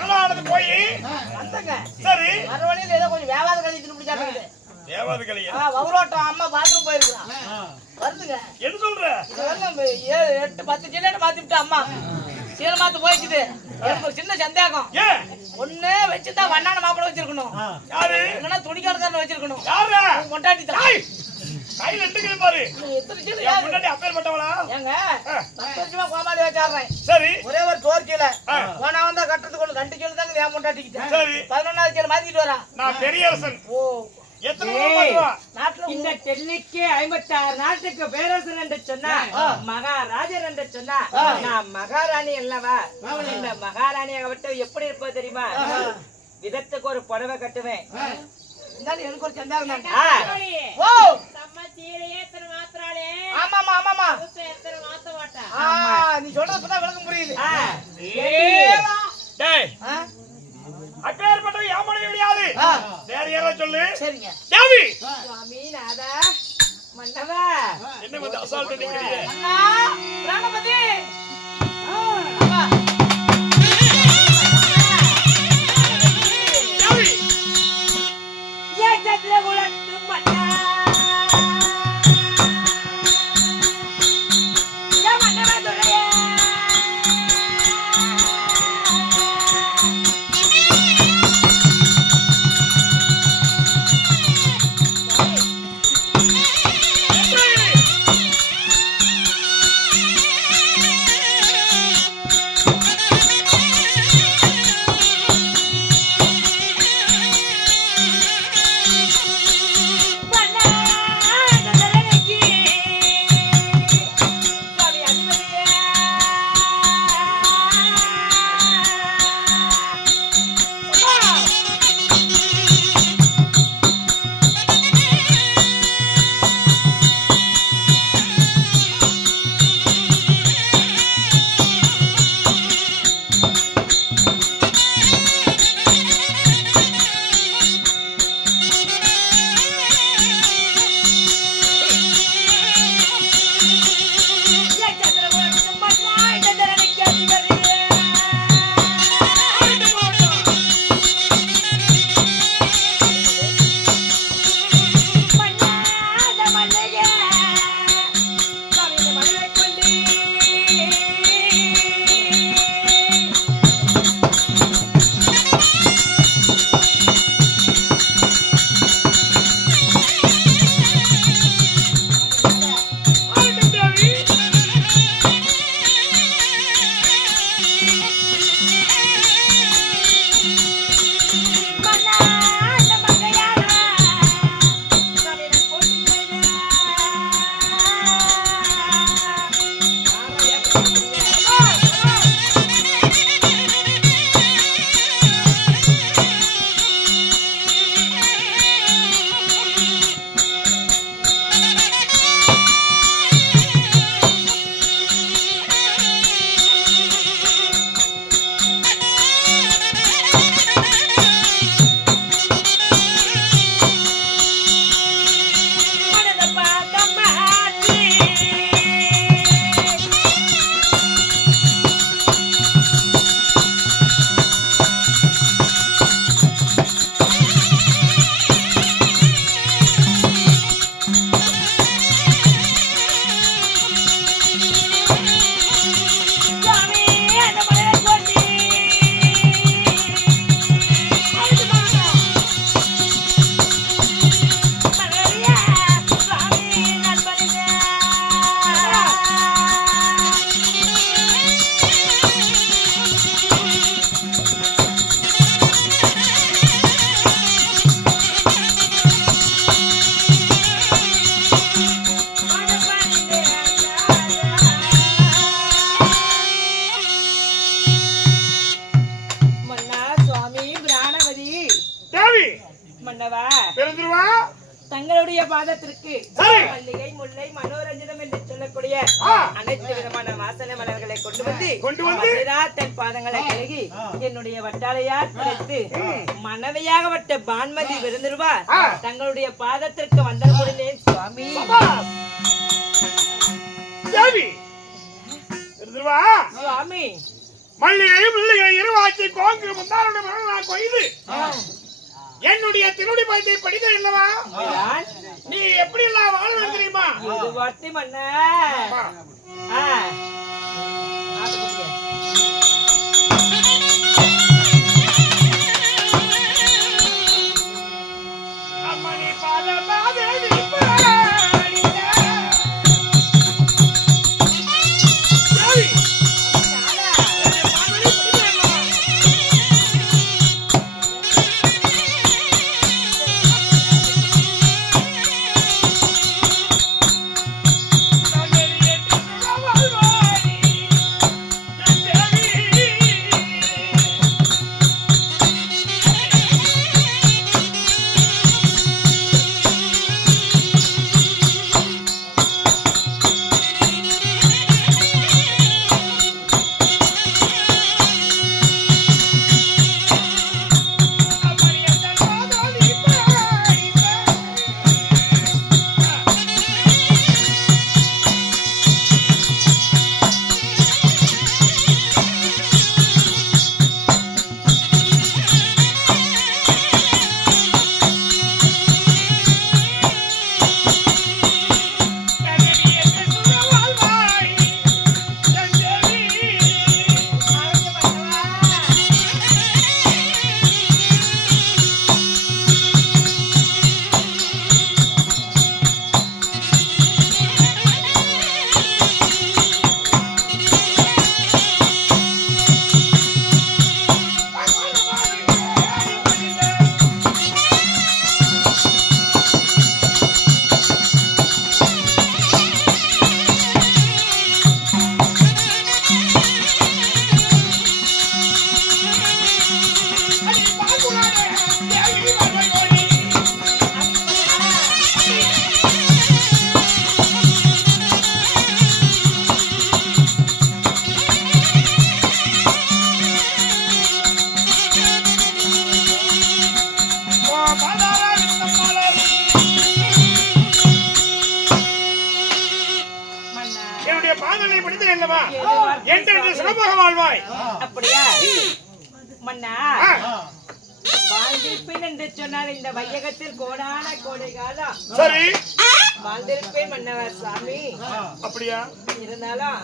ஆனது போய்? வந்தங்க சரி. வர வழியில ஏதோ கொஞ்சம் வேவாத கழிச்சு முடிச்சாங்க தேவாது கலையா வவுரோட்டம் அம்மா பாத்ரூம் போயிருக்கான் வருதுங்க. என்ன சொல்ற? ஏழு எட்டு பத்து சின்ன மாத்தி விட்டா அம்மா. சீல மாத்து போயிடுச்சு எனக்கு ஒரு சின்ன சந்தேகம். ஒண்ணு வச்சுதான் வண்ணான மாப்பிள வச்சிருக்கணும். யாரு? இல்லைன்னா துணிக்காரக்காரன் வச்சிருக்கணும். யாரு? மொட்டாட்டி தான் கையில பாரு. ஏங்க வருஷமா கோமாளி வச்சாடுறேன். சரி. ஒரே ஒரு சோறு கீழே. போனா வந்தா கட்டுறதுக்குள்ள ரெண்டு கீழே தாங்க ஏன் சரி. பதினொன்னாவது கீழே மாத்திட்டு வரா. நான் பெரிய அரசன். ஓ. இந்த டெல்லிக்கு ஐம்பத்தி ஆறு நாட்டுக்கு பேரரசன் என்று சொன்னா மகாராஜர் என்று சொன்னா நான் மகாராணி அல்லவா? இந்த மகாராணியாகப்பட்ட எப்படி இருப்பது தெரியுமா? விதத்துக்கு ஒரு புடவை கட்டுவேன். இருந்தாலும் எனக்கு ஒரு சந்தேகம் தான். ஓ. நம்ம சீலையே எத்தனை மாத்திராளே. ஆமாமா ஆமாமா எத்தனை மாத்த கொண்டு வந்து கொண்டு வந்து? தன் பாதங்களை கழுகி என்னுடைய வட்டாரையார் கிடைத்து மனைவியாகப்பட்ட பான்மதி விருந்திருவா ஆ. தங்களுடைய பாதத்திற்கு வந்தனமுடனே சுவாமி. தெரிஞ்சிருவா சுவாமி. மல்லிகை முல்லிகை இருவாச்சி கோல ஓங்கு முந்தாருடைய மகள் நான் கொய்து. என்னுடைய திருடி பயத்தை படித்த இல்லவா? நான் நீ எப்படி எல்லாம் வாழ தெரியுமா? வட்டி மன்ன வாழ்ந்திருப்பேன் என்று சொன்னார். இந்த வையகத்தில் கோடான கோடை காலம் சரி. வாழ்ந்திருப்பேன் மன்னவர் சாமி. அப்படியா? இருந்தாலும்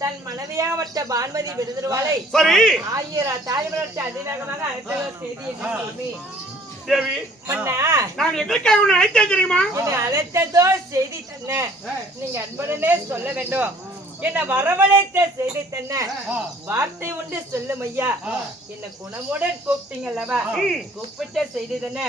தன் மனைவியாவட்ட பான்மதி விருதுருவாளை சரி. ஆயிரம் தாய்வரட்டு அதிநகமாக அழைத்த செய்தி சாமி. தேவி. மன்னா. நான் எதற்காக உன்னை அழைத்தேன் தெரியுமா? என்னை அழைத்ததோ செய்தி தன்ன. நீங்க அன்புடனே சொல்ல வேண்டும். என்ன வரவழைத்த செய்தி தன்ன வார்த்தை உண்டு சொல்லும் ஐயா. என்ன குணமுடன் கூப்பிட்டீங்கல்லவா கூப்பிட்ட செய்தி தானே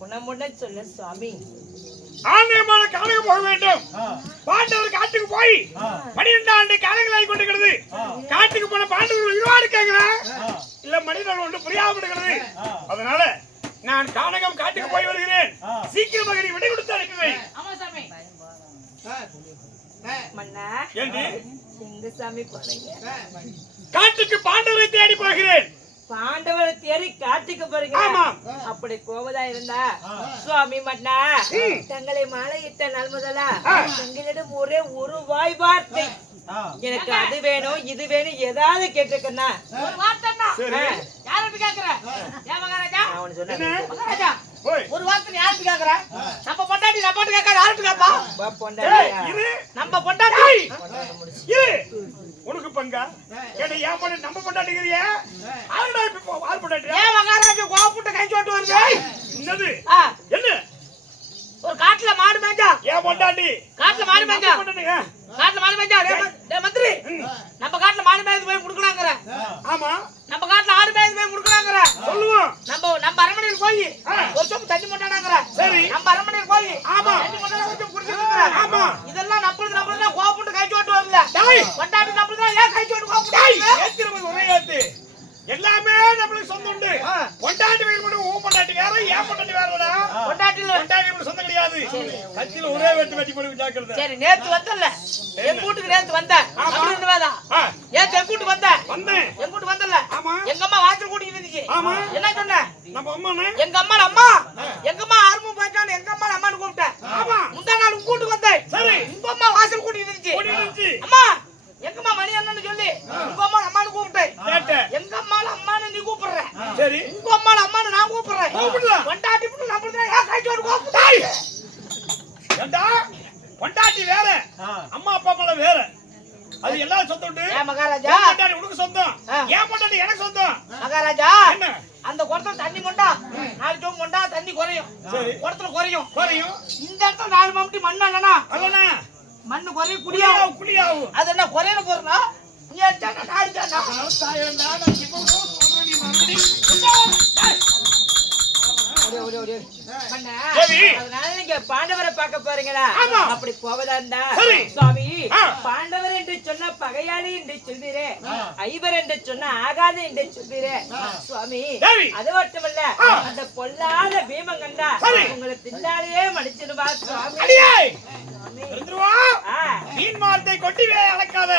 குணமுடன் சொல்ல சுவாமி. ஆன்மீகமான காலைக்கு போக வேண்டும். பாண்டவர் காட்டுக்கு போய் பனிரெண்டு ஆண்டு காலங்களாகி கொண்டிருக்கிறது. காட்டுக்கு போன பாண்டவர் உருவா இருக்காங்களா இல்ல மனிதர்கள் ஒன்று புரியாம அதனால நான் கானகம் காட்டுக்கு போய் வருகிறேன். சீக்கிரமாக விடை கொடுத்து அனுப்புவேன். மன்னா. எங்க சாமி போறீங்க. காட்டுக்கு பாண்டவரை தேடி போகிறேன். பாண்டவரை தேடி காட்டுக்கு போறீங்க. அப்படி போவதா இருந்தா சுவாமி மன்னா தங்களை மாலையிட்ட நாள் முதலா தங்களிடம் ஒரே ஒரு வாய் வார்த்தை. எனக்கு அது வேணும் இது வேணும் ஏதாவது கேட்டிருக்கேன்னா. ஒரு கேக்குற? மகாராஜா? மகாராஜா ஓய் ஒரு வார்த்தை யாருக்கு கேக்குற? நம்ம பொண்டாட்டி நம்ம பொண்டாட்டி கேட்காத யாருக்கு கேப்பா இரு. நம்ம பொண்டாட்டி. இரு. உனக்கு பங்கா? கேட்ட ஏன் பண்ண நம்ம பொண்டாட்டிக்கிறிய ஆளுடா இப்ப ஆள் பொண்டாட்டியா? ஏன் மகாராஜா கோபப்பட்டு கை சோட்டு வருது? என்னது? ஆ, என்ன? ஒரு காட்டுல மாடு மேய்ஞ்சா ஏன் பொண்டாட்டி? காட்டுல மாடு மேய்ஞ்சா பொண்டாட்டிங்க. காட்டுல மாடு மேய்ஞ்சா? டேய் ம- டேய் மந்திரி! நம்ம காட்டுல மாடு மேய்ந்து போய் முடுக்கலாங்கிற ஆமா. நம்ம காட்டுல ஆடு மேய்ந்து போய் முடுக்கலாங்கிற சொல்லுவோம். நம்ம நம்ம அரண்மனையில் போய் ஒரு சொம்பு தண்ணி மொட்டானாங்கிற. சரி. நம்ம அரண்மனையில் போய் ஆமா. தண்ணி மொட்டானா கொஞ்சம் குடிச்சிருக்கிற ஆமா. இதெல்லாம் நம்மளுக்கு நம்மளுக்கு கோபப்பட்டு கை சோட்டு வரல டேய். கொண்டாடி நம்மளுக்கு ஏன் கை சோட்டு டேய், கோபப்பட்டு ஏத்திரமே ஒரே ஏத்து எல்லாமே நம்மளுக்கு சொந்தம் உண்டு ஆ. பொண்டாட்டி வீடு மட்டும் உன் பொண்டாட்டி வேற ஏன் பொண்டாட்டி வேறடா கொண்டாட்டில பொண்டாட்டி வீடு சொந்தம் கிடையாது கத்தில ஒரே வெட்டு வெட்டி போட்டு ஜாக்கிரதை. சரி நேத்து வந்தல எங்க வீட்டுக்கு நேத்து வந்த. அப்படின்னு வேதா நேத்து எங்க வீட்டுக்கு வந்த. வந்தேன். எங்க வீட்டுக்கு வந்தல ஆமா. எங்க அம்மா வாசல் கூட்டிட்டு இருந்துச்சு. ஆமா. என்ன சொன்ன? நம்ம அம்மாண்ணே எங்க அம்மா அம்மா எங்க அம்மா ஆர்வம் போயிட்டான்னு எங்க அம்மா அம்மான்னு கூப்பிட்டேன் ஆமா. முந்தா நாள் உங்க வீட்டுக்கு வந்தேன் சரி. உங்க அம்மா வாசல் கூட்டிட்டு இருந்துச்சு ஓடி இருந்துச்சு அம்மா எங்கம்மா மணி அண்ணன்னு சொல்லி உங்க அம்மா அம்மான்னு கூப்பிட்டேன் கேட்டேன் எங்க அம்மா எனக்கு சொந்தம் மகாராஜா என்ன அந்த குடத்துல தண்ணி கொண்டா நாலு சோம் கொண்டா தண்ணி குறையும் சரி. குடத்துல குறையும் இந்த இடத்துல நாலு மம்டி மண் இல்லனா அல்லனா மண்ணு குறையும் குடியாவும் குடியாவும் அது என்ன குறையில போறனா நீ அடிச்சானா நான் அடிச்சானா தாயண்டா நான் இப்போ சொல்றேன் நீ நீங்க பாண்டவரை பார்க்க போறீங்களா. அப்படி போவதா இருந்தா. சுவாமி. பாண்டவர் என்று சொன்ன பகையாளி என்று சொல்வீரே ஐவர் என்று சொன்ன ஆகாது என்று சொல்வீரே சுவாமி. அது மட்டுமல்ல. அந்த பொல்லாத பீமம் கண்டா. உங்களை திண்டாலேயே மடிச்சிடுவா சுவாமி. மீன் மாரத்தை கொட்டிவே அளக்காத.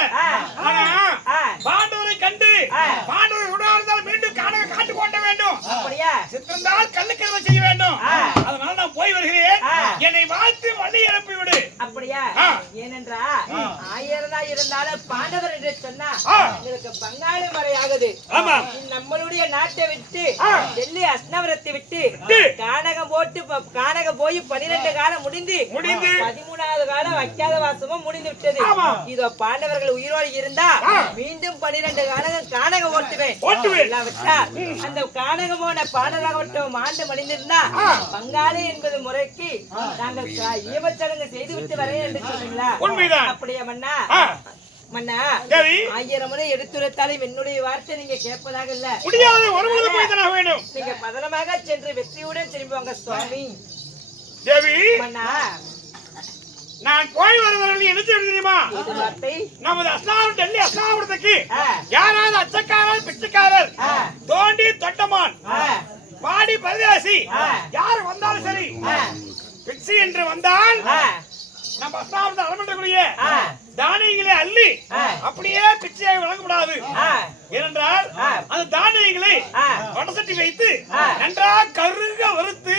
ஆனா ஆ. பாண்டவரை கண்டு ஆ. பாண்டவரை உணர்ந்தால் மீண்டும் காண காட்டு கொண்ட வேண்டும் அப்படியா சித்திருந்தால் கல்லுக்கருவை செய்ய வேண்டும். அதனால நான் போய் வருகிறேன். என்னை வாழ்த்து வள்ளி எழுப்பி விடு அப்படியா. ஏனென்றா ஆயிரம் தான் இருந்தாலும் பாண்டவர் என்று சொன்னா ஆ. உங்களுக்கு பங்காளி மறை ஆகுது. நம்மளுடைய நாட்டை விட்டு. டெல்லி அஸ்னவரத்தை விட்டு. கானகம் போட்டு கானகம் போய் பனிரெண்டு காலம் முடிந்து முடிந்து. பதிமூணாவது காலம் வைக்காத வாசமும் முடிந்து விட்டது. இதோ பாண்டவர்கள் உயிரோடு இருந்தா. மீண்டும் பனிரெண்டு காலம் கானகம் ஓட்டுவேன் அந்த கானகம் போன பாண்டவராகட்டும் ஆண்டு மடிந்திருந்தா. பங்காளி என்பது முறைக்கு நாங்கள் ஈமச்சடங்கு செய்து விட்டு வரேன் என்று சொன்னீங்களா? உண்மைதான். அப்படியே மன்னா. மன்னா ஆயிரம் முறை எடுத்துரைத்தாலும் என்னுடைய வார்த்தை நீங்க கேட்பதாக இல்ல. முடியாது ஒருபோது போய் தானே வேண்டும். நீங்க பதனமாக சென்று வெற்றியுடன் திரும்பி வாங்க சுவாமி. தேவி. மன்னா. நான் போய் வருவவர்கள் என்ன செய்ய தெரியுமா? நமது அஸ்லாம் டெல்லி அஸ்லாபுரத்துக்கு. யாராவது அச்சக்காரர் பிச்சைக்காரர். தோண்டி தொட்டமான் பாடி பரதேசி. யார் வந்தாலும் சரி பிச்சை என்று வந்தால் நம்ம அஸ்லாபுரத்தை அரமன்றக்கூடிய ஆ. தானியங்களை அள்ளி. அப்படியே பிச்சையை வழங்கக்கூடாது ஆ. ஏனென்றால். அந்த தானியங்களை. வடசட்டி வைத்து. நன்றாக கருக வறுத்து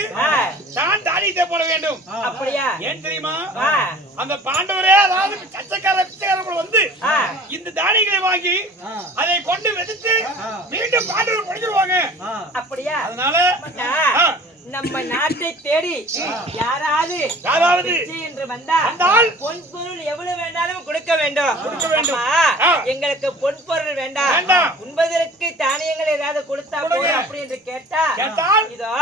தானியத்தை போட வேண்டும். அப்படியா? ஏன் தெரியுமா. அந்த பாண்டவரே அதாவது சச்சக்கார பிச்சைக்காரர்கள் வந்து. இந்த தானியங்களை வாங்கி அதை கொண்டு விதைத்து மீண்டும் பாண்டவர் படிச்சிருவாங்க. அப்படியா? அதனால. நம்ம நாட்டை தேடி யாராவது யாராவது என்று வந்தா வந்தால் பொன் பொருள் எவ்வளவு வேண்டாலும் கொடுக்க வேண்டும். கொடுக்க வேண்டும். எங்களுக்கு பொன் பொருள் வேண்டாம். வேண்டாம். உண்பதற்கு தானியங்கள் ஏதாவது கொடுத்தா அப்படி என்று கேட்டா? இதோ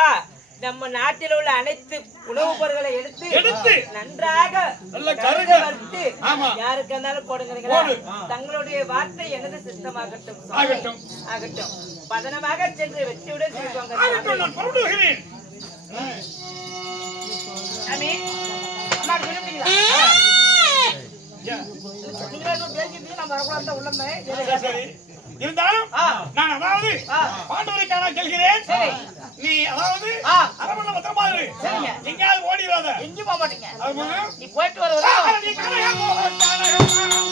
நம்ம நாட்டில் உள்ள அனைத்து உணவுப் பொருட்களை எடுத்து எடுத்து நன்றாக நல்ல கருக. வறுத்து. யாருக்கு இருந்தாலும் போடுங்கிறீங்களா போடு. தங்களுடைய வார்த்தை எனது சித்தமாகட்டும். ஆகட்டும். ஆகட்டும் பதனமாக சென்று வெற்றியுடன். இருந்தாலும். நான் அதாவது ஆ. பாண்டவரை காண செல்கிறேன். நீ அதாவது ஆ. அரமண பத்திரமா இரு சரிங்க. எங்கேயாவது ஓடிடாத எங்கேயும் போக மாட்டீங்க. நீ போயிட்டு வர நீ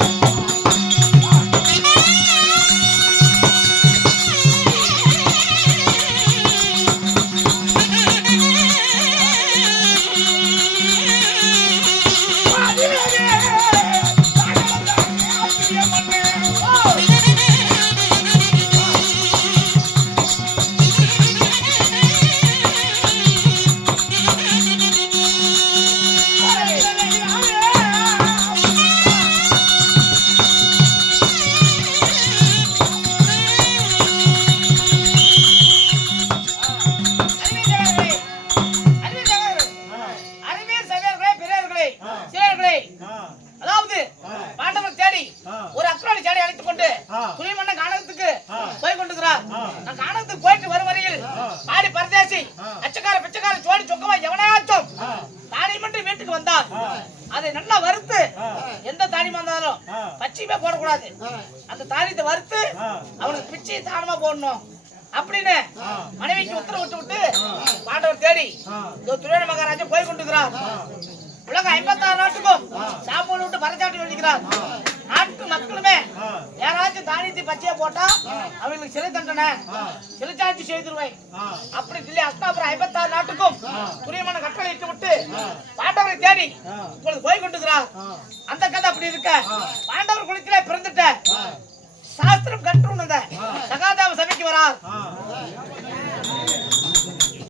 அதாவது பாண்டவர் தேடி ஒரு அக்ரோடி சேடை அழைத்துக் கொண்டு துணிமண்ண காணகத்துக்கு போய் கொண்டிருக்கிறார். நான் காணகத்துக்கு போயிட்டு வரும் வரையில் ஆடி பரதேசி அச்சக்கார பிச்சைக்கார ஜோடி சொக்கமா எவனாச்சும் தாடி மட்டும் வீட்டுக்கு வந்தால் அதை நல்லா வறுத்து எந்த தாடி வந்தாலும் பச்சையுமே போடக்கூடாது. அந்த தானியத்தை வறுத்து அவனுக்கு பிச்சை தானமா போடணும். அப்படின்னு மனைவிக்கு உத்தரவிட்டு விட்டு பாண்டவர் தேடி துரியன மகாராஜா போய் கொண்டிருக்கிறார். உலக ஐம்பத்தாறு நாட்டுக்கும் சாப்பாடு விட்டு பரச்சாட்டு எழுதிக்கிறார் நாட்டு மக்களுமே யாராச்சும் தானியத்தை பச்சையா போட்டா அவங்களுக்கு சிறை தண்டனை சிறைச்சாட்சி செய்திருவேன் அப்படி சொல்லி அஸ்தாபுரம் ஐம்பத்தாறு நாட்டுக்கும் துரியமான கட்டளை இட்டு விட்டு பாண்டவரை தேடி இப்பொழுது போய் கொண்டிருக்கிறார். அந்த கதை அப்படி இருக்க. பாண்டவர் குளத்திலே பிறந்துட்ட சாஸ்திரம் கற்று உணர்ந்த சகாதாவ சபைக்கு வரா